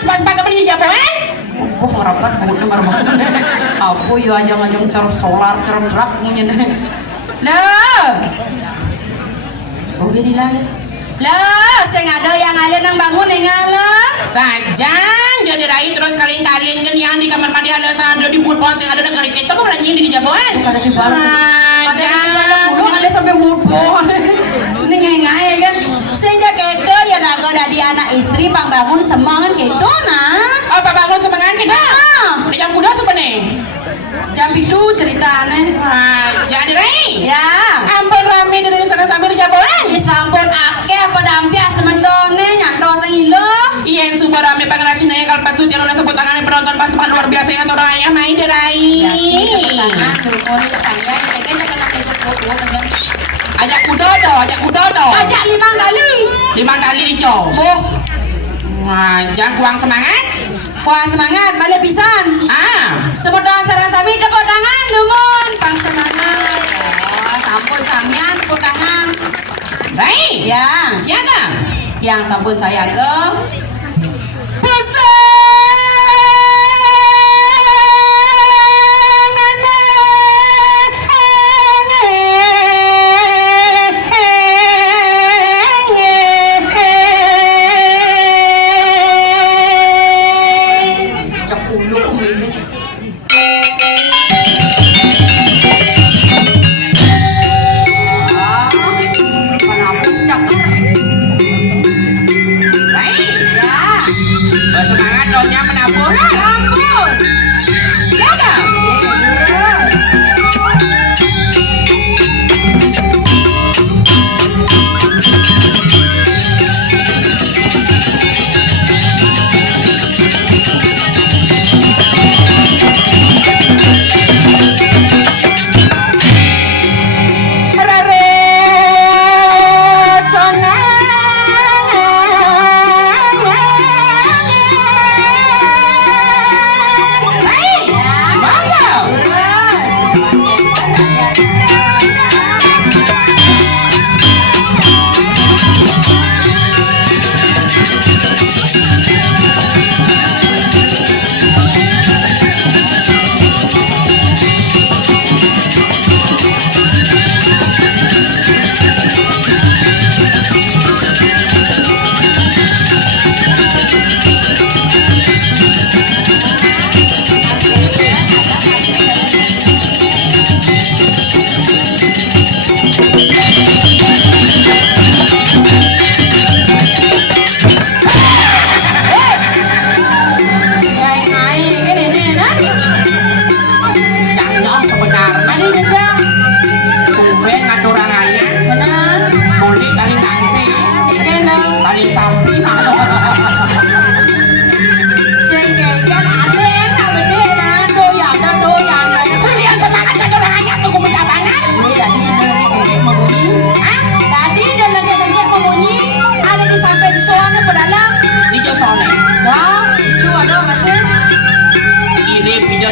cepat-cepat ke beli jaboan. Oh ngerapat bodoh ngerapat. Apa ya ajang-ajang cara solar cerdak punya lah. Oh ini lah ya. Lah, saya nggak ada yang ngalian yang bangun yang ngalah. Sajang jadi rai terus kalian kan yang di kamar mandi ada sando di pulpon yang ada negara kita kok belanja di jaboan. Ada di bawah. Ada di bawah puluh ada sampai pulpon. Ini ngengai kan. Sehingga kedo ya naga dari anak istri bang bangun semangat kedo nah. Apa bangun semangat kita? Di jam kuda sebenarnya. Jam itu cerita aneh. Jadi rai. Ya. Ampun rame dari sana sampai di jaboan. Ya sampun akeh apa dampi asemendone nyando sing ilo. Iya yang super rame pengrajin yang kalau pas ujian udah sebut tangannya penonton pasukan luar biasa yang orang ayah main di rai. Ajak kuda toh. Ajak 5 kali. 5 kali dicoba. Oh, Jangan kuang semangat. kuang semangat balik pisan. Semedon sareng sami tepuk tangan numun pang semangat. Oh, sampun sampean tepuk tangan. Baik. Ya, Siapa? yang sampun saya ke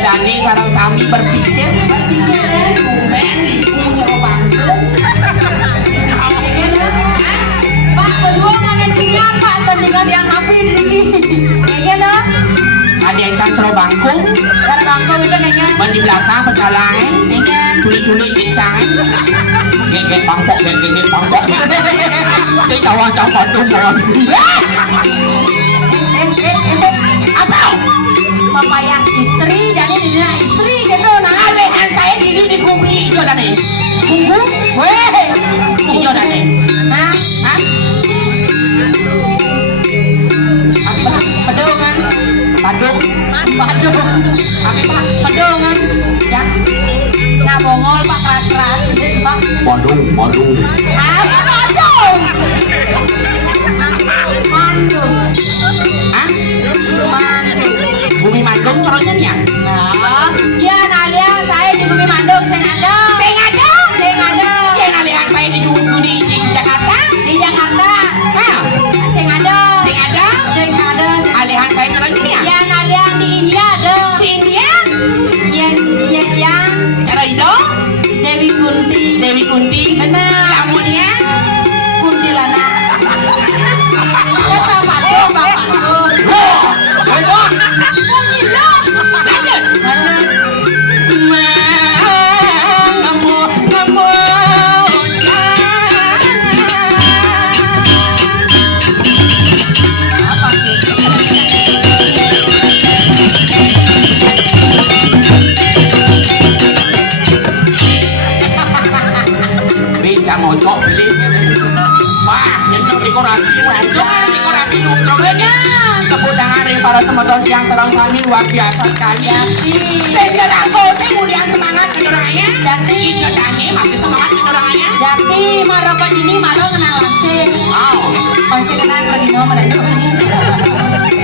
Dani sarang sami berpikir bumen di Jawa Bandung. Pak berdua makan pinyar Pak tinggal yang happy di sini. Kayak dong. Ada yang cancro bangkung. Cara bangkung itu kayaknya. Ban di belakang pecalai. Dengan culi-culi gecang. Gek bangkok. Saya cawang Bandung mon. Apa? Papaya istri jadi dirinya istri gitu nah alehan saya di bumi hijau dane bumbu hijau dane apa pedongan Bandung apa pak pedongan ya nah bongol Pak keras gitu Pak Bandung apa Bandung bumi Bandung corotnya nih ya nah ya nalia saya di bumi Bandung saya ada ya nalia saya di Jakarta saya ada alihan saya corotnya nih ya nalia di India ada di India yang cara itu Dewi Kunti benar lamunnya Kuntilana kata Bandung para semedon yang serang sami luar biasa sekali. Jati. Sehingga aku kemudian semangat ke orangnya. Jati. Itu Dani masih semangat ke orangnya. Jati, marapan ini malah menang langsing. Wow. Masih kenal pergi nomor lagi.